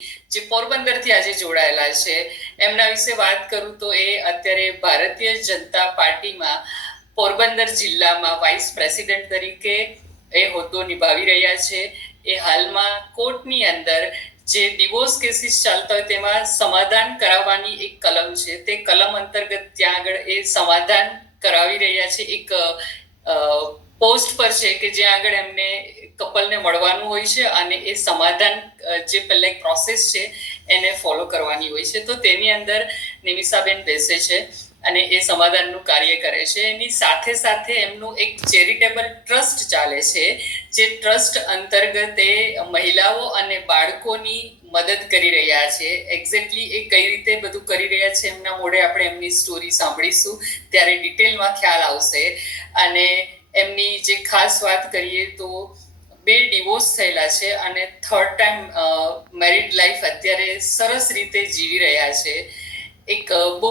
જે પોરબંદરથી આજે જોડાયેલા છે એમના વિશે વાત કરું તો એ અત્યારે ભારતીય જનતા પાર્ટીમાં પોરબંદર જિલ્લામાં વાઇસ પ્રેસિડેન્ટ તરીકે એ હોદ્દો નિભાવી રહ્યા છે. એ હાલમાં કોર્ટની અંદર જે ડિવોર્સ કેસીસ ચાલતા હોય તેમાં સમાધાન કરાવવાની એક કલમ છે, તે કલમ અંતર્ગત ત્યાં આગળ એ સમાધાન કરાવી રહ્યા છે. એક પોસ્ટ પર છે કે જ્યાં આગળ એમને કપલને મળવાનું હોય છે અને એ સમાધાન જે પહેલા એક પ્રોસેસ છે એને ફોલો કરવાની હોય છે. તો તેની અંદર નિમિષાબેન બેસે છે અને એ સમાધાનનું કાર્ય કરે છે. એની સાથે સાથે એમનું એક ચેરિટેબલ ટ્રસ્ટ ચાલે છે, જે ટ્રસ્ટ અંતર્ગત એ મહિલાઓ અને બાળકોની મદદ કરી રહ્યા છે. એક્ઝેક્ટલી એ કઈ રીતે બધું કરી રહ્યા છે એમના મોઢે આપણે એમની સ્ટોરી સાંભળીશું ત્યારે ડિટેલમાં ખ્યાલ આવશે. અને એમની જે ખાસ વાત કરીએ તો 2 ડિવોર્સ થયેલા છે અને થર્ડ ટાઈમ મેરિડ લાઈફ અત્યારે સરસ રીતે જીવી રહ્યા છે. એક બહુ